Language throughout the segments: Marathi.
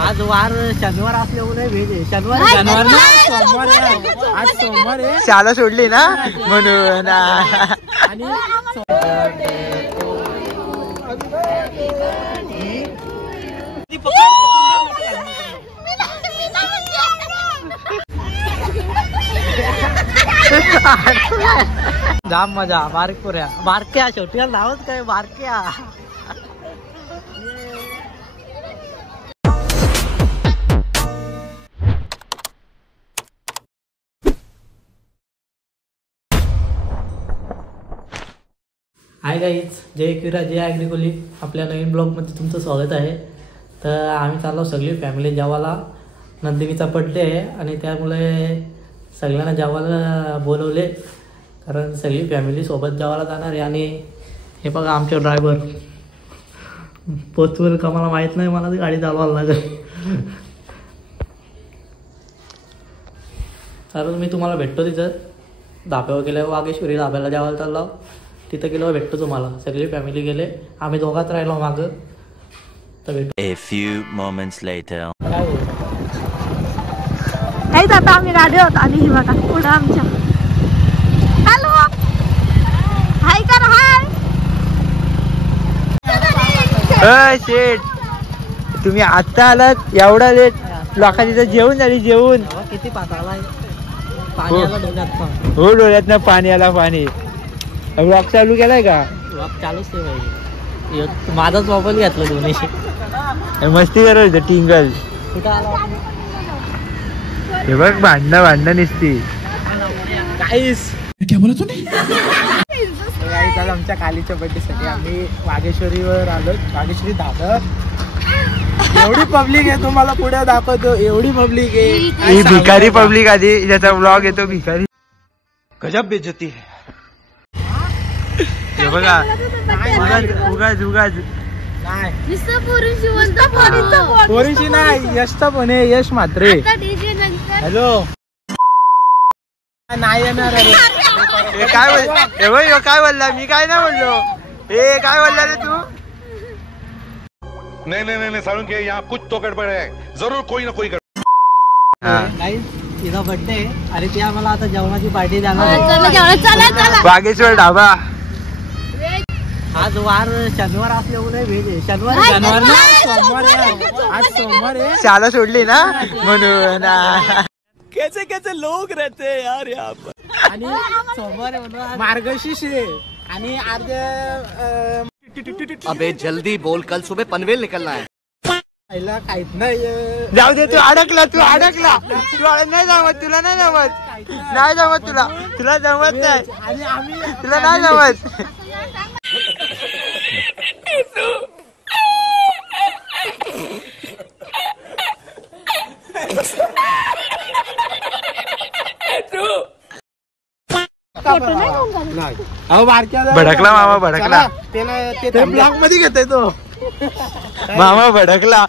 आज वार शनिवार असल्यामुळे भेट आहे. शनिवार शनिवार ना सोमवार आहे. आज सोमवार आहे. शाळा सोडली ना म्हणून. आणि जाम मजा. बारक्या बारक्या शेवटी नावच काय बारक्या. हाय गाईज, जय एकविरा जय ॲग्रिकोली. आपल्या नवीन ब्लॉगमध्ये तुमचं स्वागत आहे. तर आम्ही चाललो सगळी फॅमिली जेवायला. नंदिनीचा बड्डे आहे आणि त्यामुळे सगळ्यांना जेवायला बोलवले, कारण सगळी फॅमिली सोबत जेवायला जाणार आहे. आणि हे बघा आमचे ड्रायव्हर पोचवेल का मला माहीत नाही, मला ती गाडी चालवायला लागेल. तर मी तुम्हाला भेटतो तिथं धाब्यावर गेल्यावर. वागेश्वरी धाब्याला जेवायला चाललो, तिथं गेलो भेटतो तुम्हाला. सगळी फॅमिली गेले, आम्ही दोघात राहिलो मागं. तर भेटतो. A few moments later. काहीच आता आम्ही गाडीवर आली. ही बघा पुढं आमच्या. हॅलो हाय कर. हाय शेठ, तुम्ही आता आलात एवढा लेट? लोकांनी तर जेवून झाली. जेवून किती पाताला पाणी आला डोळ्यात. हो, डोळ्यात ना पाणी आला. पाणी ब्लॉग चालू केलाय का? ब्लॉग चालूच नाही. माझाच मोबाईल घेतला दोन्ही. मस्ती करत होतं टिंगल. कुठं आला हे बघ, भांडणं निसती. काहीच क्या बोला तुम्ही. आमच्या कालीच्या बर्थडे साठी आम्ही वागेश्वरीवर आलो. वागेश्वरी धाबा. एवढी पब्लिक आहे, तुम्हाला पुढे दाखवतो. एवढी पब्लिक आहे. ही भिकारी पब्लिक आधी ज्याचा ब्लॉग येतो. भिकारी गजब बेइज्जती है. हे बघा, उगाच पोरीशी नाही, यशचा पण आहे. यश मात्रे. हॅलो. नाही येणार. काय बोलला? मी काय नाही बोललो. हे काय बोलला रे तू? नहीं सारुण के यहाँ कुछ तो गड़बड़ है. जरूर कोई ना कोई गड़बड़. तिचा बर्थडे आहे आणि ती आम्हाला आता जेवणाची पार्टी देणार. वागेश्वर ढाबा. आज वार शनिवार असल्यामुळे भेट आहे. शनिवार शनिवार ना सोमवार आहे. आज सोमवार आहे. शाळा सोडली ना म्हणून. कैसे कैसे लोग रहते हैं यार यहाँ पर. आणि सोमवार आहे म्हणून मार्गशीर्ष आहे. आणि अर्ध्या अबे जल्दी बोल, कल सुबह पनवेल निकलना है. काहीच नाही. जाऊ दे, तू अडकला. तू नाही जमत. तुला नाही जमत. तुला जमत नाही. आणि आम्ही तुला नाही जमत. भडकला मामा, भडकला. ते ब्लॉग मध्ये घेतोय तो. मामा भडकला.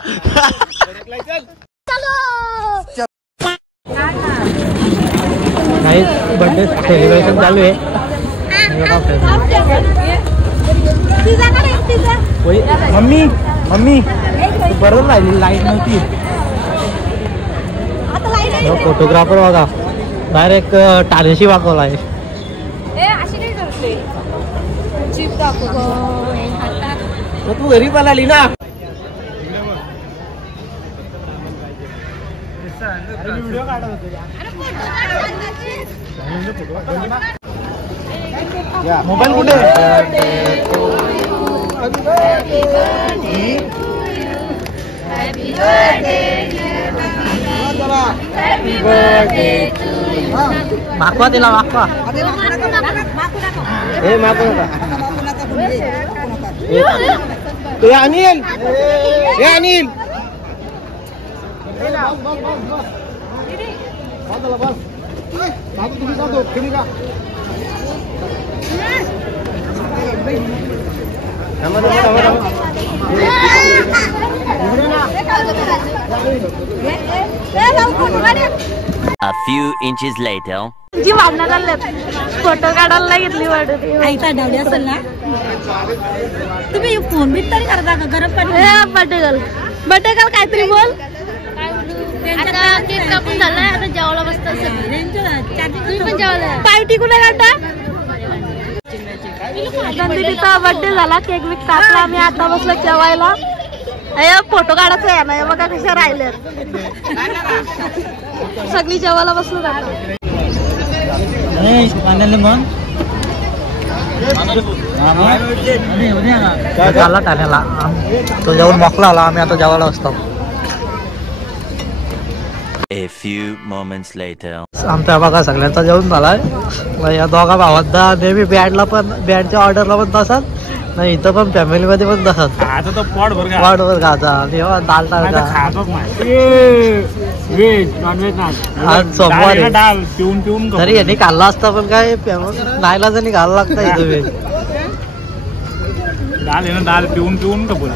नाही, बर्थडे सेलिब्रेशन चालू आहे. मम्मी बरोबर राहिली. लाईट नव्हती. फोटोग्राफर बघा डायरेक्ट टालेशी वाकवला आहे. तू घरी पण आली ना. व्हिडिओ काढत मोबाईल कुठे? मागवा तिला, मागवा. हे मागू नका. हे अनिल, हे Anil. A few inches later. जी वाढणार फोटो काढायला घेतली वाटत. डावली असेल ना तुम्ही. फोन बीट तरी करता का? गरम पाणी. बटेगल काहीतरी बोल. आता केक कापून झालाय, आता जेवायला बसतात सगळे. तुम्ही पण जेवायला पार्टी कुठे काढता? नंदिनीचा बर्थडे झाला, केक बिक कापला, आम्ही आता बसलो जेवायला. फोटो काढायचा आहे ना, बघा कशा राहिल्यात. सगळी जेवायला बसलो जातो. झाला ठाण्याला तो जेवण मोकला आला, आम्ही आता जेवायला असतो. A few moments later. आमच्या बघा सगळ्यांचा जेवण झालाय. या दोघा भावांना नेहमी बँडच्या ऑर्डरला पण तसाच नाही, इथं पण फॅमिली मध्ये पण तसाच पोटभर खायचा. दाल तडका आज सोमवार तरी यांनी खाल्ला असता, पण काय नाहीला जणी घालावं लागतं इथं व्हेज. दाल पिऊन का बोला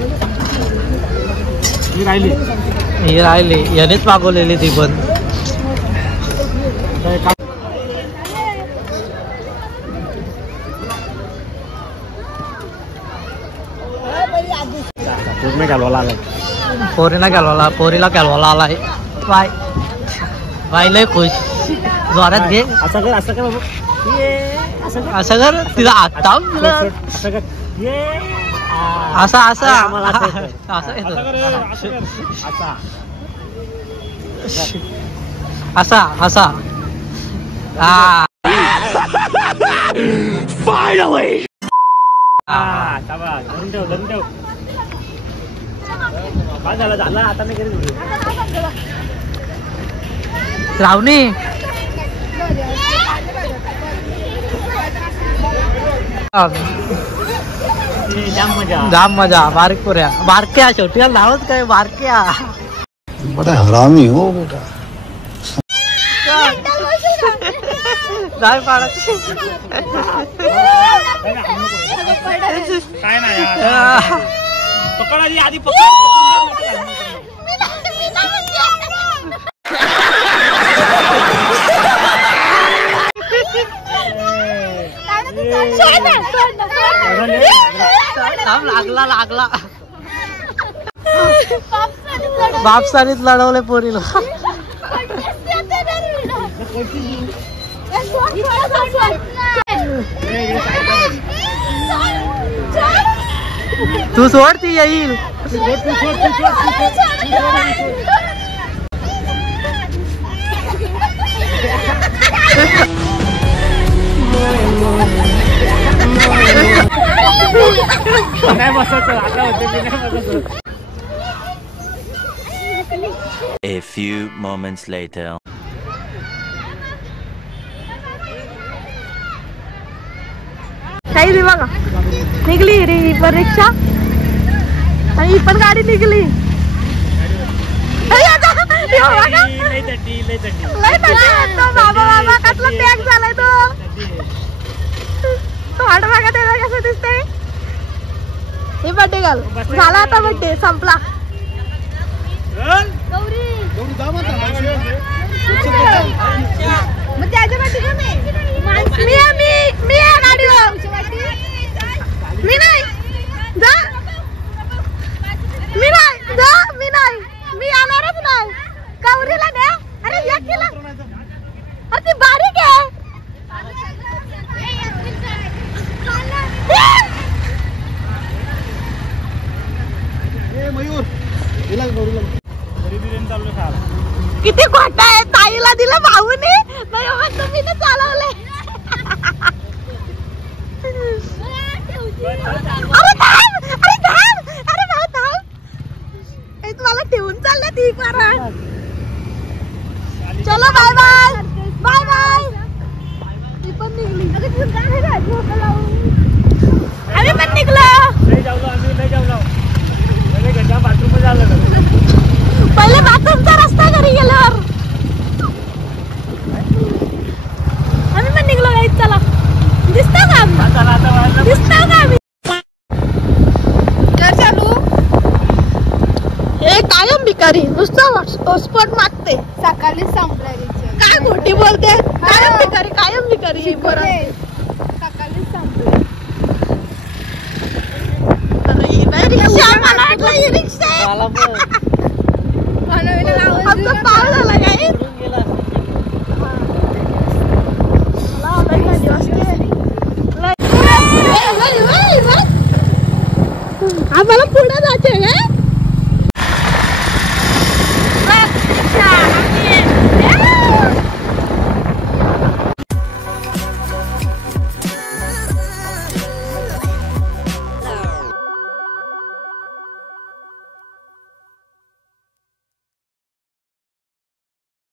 ही राहिली, यानेच मागवलेली ती पण. पोरीला घालवायला आलाय. बाय लय खुश. जोरात घे. असं कर तिला आता असा Finally! लावणी जाम मजा. बारीक पुऱ्या बारक्या शेवटी नावच काय बारक्या. बड़ा हरामी हो बेटा. काय पाडत काय नाही पकड आधी लागला बापसानीच लढवले पोरीला. तू सोड, ती येईल. A few moments later. काही बघा निघली रे परीक्षा आणि ही पण गाडी निघली. बाबा कसला पॅक झालाय तो हाड बघा त्याला कसं दिसतंय. हे बर्थडे घाल झाला, आता बर्थडे संपला. मग त्याच्या मी गाडीवर मी नाही जा, मी नाही मी येणारच नाही. कवरीला द्या. अरे या केला, अरे ती बारीक आहे. किती खोटा आहे. ताईला दिलं भाऊने, तुम्ही ना चालवले. अरे भाऊ थांब. तुम्हाला ठेवून चालले ती करा. चलो बाय बाय बाय बाय. ती पण निघली. आम्ही पण निघलो. पहिले बाथरूमचा रस्ता घरी गेल्यावर आम्ही पण निघलो. चला दिसतो का आम्ही चालू. हे कायम भिकारी नुसतं हॉटस्पॉट मागते. सकाळी संपले काय खोटी बोलते. कायम भिकारी सकाळी संपले. रिक्षा आमचा पाव झाला काय आम्हाला पुढे जायचंय काय